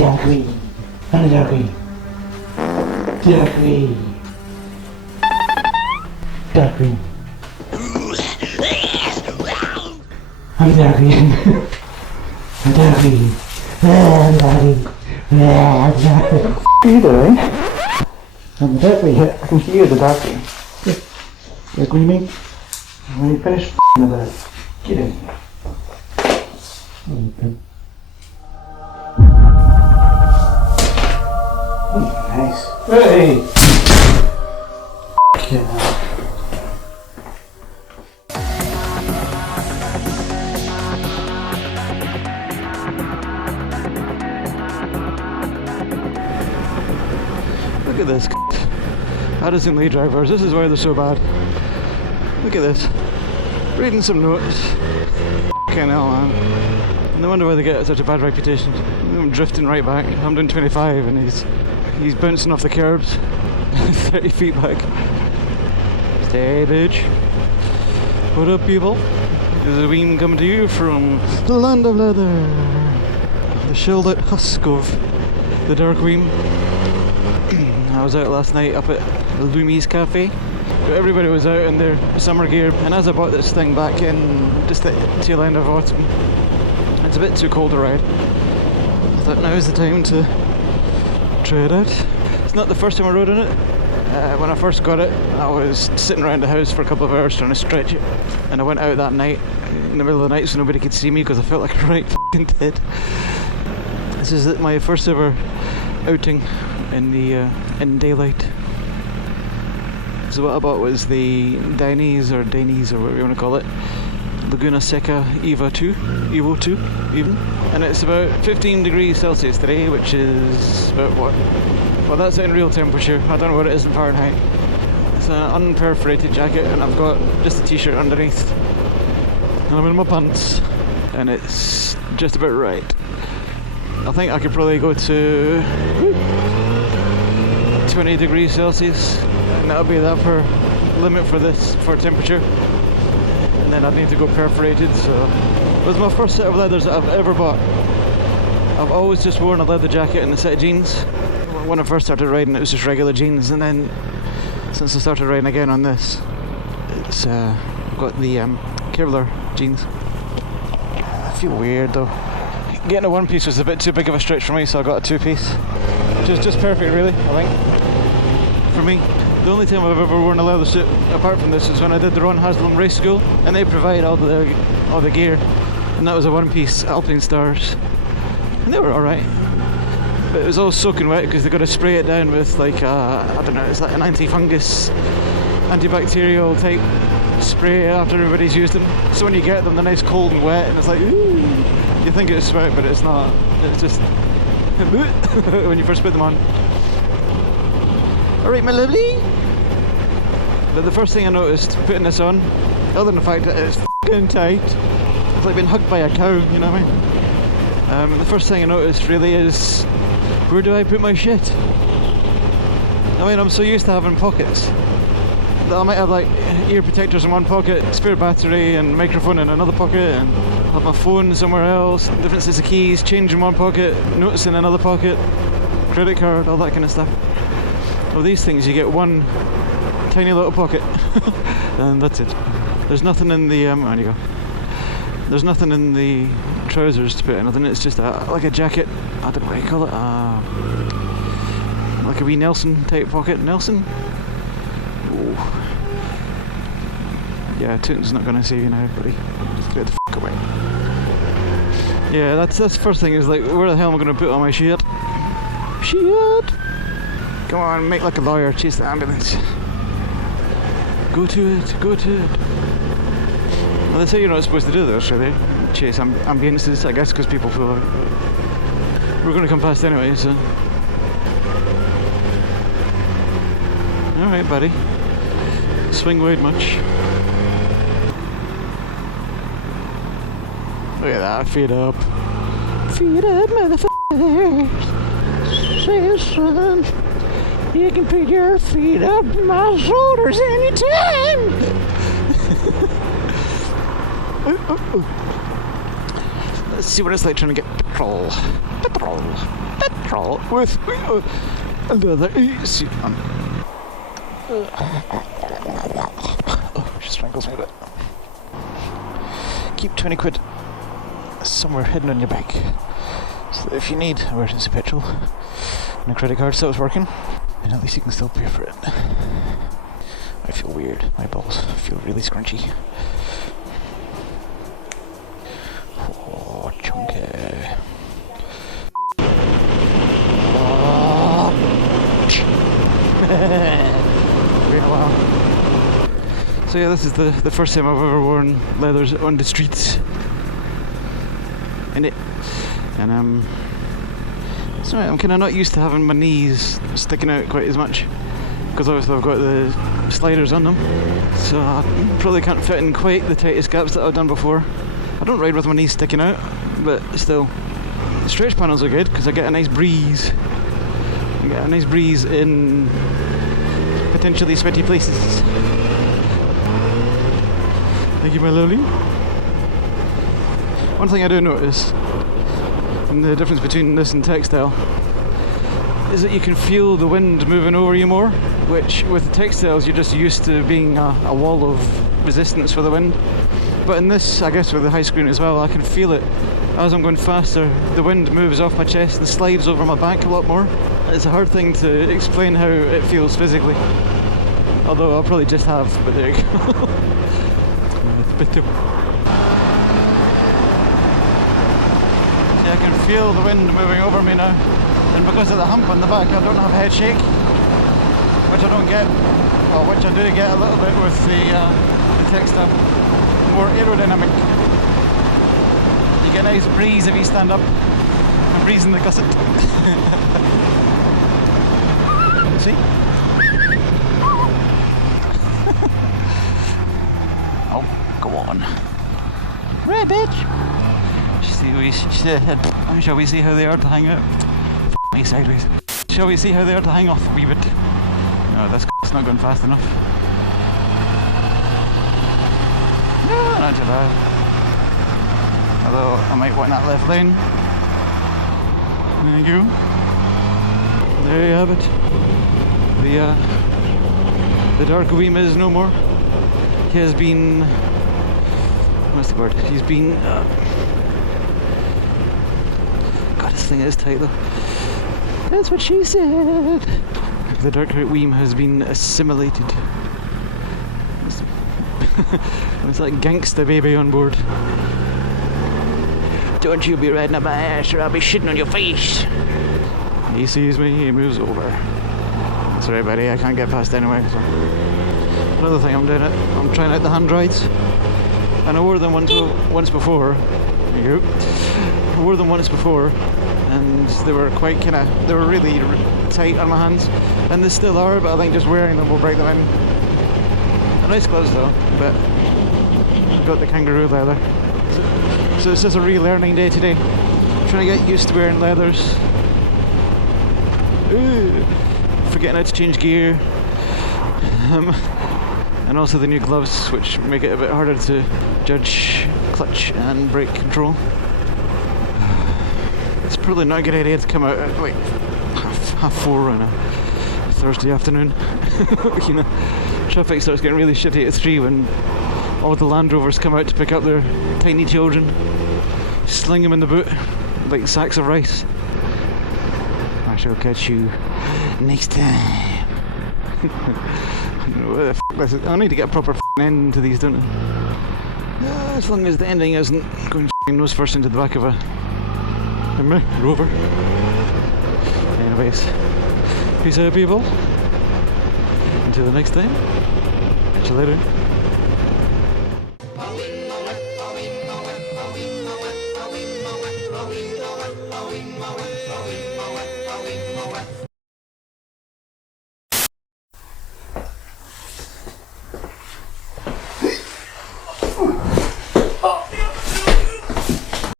DarkWeem. I'm the DarkWeem. DarkWeem. DarkWeem. I'm DarkWeem. I'm DarkWeem. I'm DarkWeem. What are you doing? I'm the DarkWeem. I can hear the DarkWeem. You're gleaming. When you finish f***ing with that, get in here. Nice. Hey! Yeah. Look at this. Addison Lee drivers, this is why they're so bad. Look at this. Reading some notes. Fucking hell, man. No wonder why they get such a bad reputation. I'm drifting right back. I'm doing 25 and he's bouncing off the curbs 30 feet back. Stay, bitch. What up, people? This is Weem coming to you from the land of leather. The shelled out husk of the DarkWeem. I was out last night up at the Loomies Cafe. Everybody was out in their summer gear, and as I bought this thing back in just the tail end of autumn, it's a bit too cold to ride. I thought now is the time to try it out. It's not the first time I rode in it. When I first got it, I was sitting around the house for a couple of hours trying to stretch it, and I went out that night in the middle of the night so nobody could see me because I felt like a right f***ing dead. This is my first ever outing in daylight. So what I bought was the Dainies or whatever you want to call it, Laguna Seca Evo 2 even, and it's about 15 degrees Celsius today, which is about what? Well, that's in real temperature. I don't know what it is in Fahrenheit. It's an unperforated jacket, and I've got just a t-shirt underneath, and I'm in my pants, and it's just about right. I think I could probably go to 20 degrees Celsius, and that'll be the upper limit for temperature, and then I'd need to go perforated. So it was my first set of leathers that I've ever bought. I've always just worn a leather jacket and a set of jeans. When I first started riding, it was just regular jeans, and then since I started riding again on this, it's I've got the Kevlar jeans. I feel weird though. Getting a one piece was a bit too big of a stretch for me, so I got a two piece, which is just perfect really, I think, for me. The only time I've ever worn a leather suit apart from this is when I did the Ron Haslam race school, and they provide all the gear, and that was a one piece Alpine Stars, and they were alright, but it was all soaking wet because they got to spray it down with like I don't know, it's like an anti-fungus, antibacterial type spray after everybody's used them, so when you get them they're nice cold and wet, and it's like ooh, you think it's sweat but it's not, it's just when you first put them on. Alright my lovely. But the first thing I noticed putting this on, other than the fact that it's f***ing tight, it's like being hugged by a cow, you know what I mean? The first thing I noticed really is, where do I put my shit? I mean, I'm so used to having pockets that I might have like ear protectors in one pocket, spare battery and microphone in another pocket, and have my phone somewhere else, different sets of keys, change in one pocket, notes in another pocket, credit card, all that kind of stuff. Well, these things you get one tiny little pocket and that's it. There's nothing in the on you go. There's nothing in the trousers to put in. I think it's just like a jacket. I don't know what you call it. Like a wee Nelson type pocket. Nelson. Ooh. Yeah, Tootin's not gonna save you now, buddy. Just get the f*** away. Yeah, that's the first thing. Is like, where the hell am I gonna put all my shit? Shit. Come on, make like a lawyer, chase the ambulance. Go to it, go to it. Well, they say you're not supposed to do this, really. Chase ambulances, I guess, because people pull out. We're going to come past anyway, so. Alright, buddy. Swing wide much. Look at that, feet up. Feet up, motherfuckers. Say, son. You can put your feet up my shoulders anytime. Let's see what it's like trying to get petrol with a leather suit on. Oh, she strangles me a bit. Keep 20 quid somewhere hidden on your bike, so that if you need emergency petrol and a credit card stops working, then at least you can still pay for it. I feel weird. My balls feel really scrunchy. Oh, chunky. Oh. Been a while. So yeah, this is the first time I've ever worn leathers on the streets. And so I'm kind of not used to having my knees sticking out quite as much, because obviously I've got the sliders on them, so I probably can't fit in quite the tightest gaps that I've done before. I don't ride with my knees sticking out, but still. The stretch panels are good because I get a nice breeze. I get a nice breeze in potentially sweaty places. Thank you, my lovely. One thing I do notice, and the difference between this and textile, is that you can feel the wind moving over you more, which with the textiles you're just used to being a wall of resistance for the wind. But in this, I guess with the high screen as well, I can feel it. As I'm going faster, the wind moves off my chest and slides over my back a lot more. It's a hard thing to explain how it feels physically, although I'll probably just have, but there you go. I can feel the wind moving over me now, and because of the hump on the back I don't have head shake, which I don't get, well, which I do get a little bit with the textile. More aerodynamic. You get a nice breeze if you stand up. I'm breezing the gusset. See? Oh, go on. Right, bitch. Shall we see how they are to hang out? F me sideways. Shall we see how they are to hang off a wee bit? No, this is not going fast enough. No, not too bad. Although I might want that left lane. There you go. There you have it. The DarkWeem is no more. He has been. What's the word? He's been. God, this thing is tight though. That's what she said. The DarkWeem has been assimilated. It's like gangsta baby on board. Don't you be riding up my ass or I'll be shitting on your face. He sees me, he moves over. Sorry buddy, I can't get past anyway. So. Another thing I'm doing, I'm trying out the hand rides. And I wore them once before. There you go. I wore them once before and they were quite they were really tight on my hands. And they still are, but I think just wearing them will break them in. Nice gloves though, but I've got the kangaroo leather. So it's just a relearning day today. I'm trying to get used to wearing leathers. Ooh, forgetting how to change gear. And also the new gloves, which make it a bit harder to judge clutch and brake control. It's probably not a good idea to come out at like half 4 on a Thursday afternoon. You know, traffic starts getting really shitty at 3 when all the Land Rovers come out to pick up their tiny children, sling them in the boot like sacks of rice. I shall catch you next time. What the f*** is I need to get a proper end to these, don't I? As long as the ending isn't going nose first into the back of a rover. Anyways, peace out people. Until the next time. Catch you later.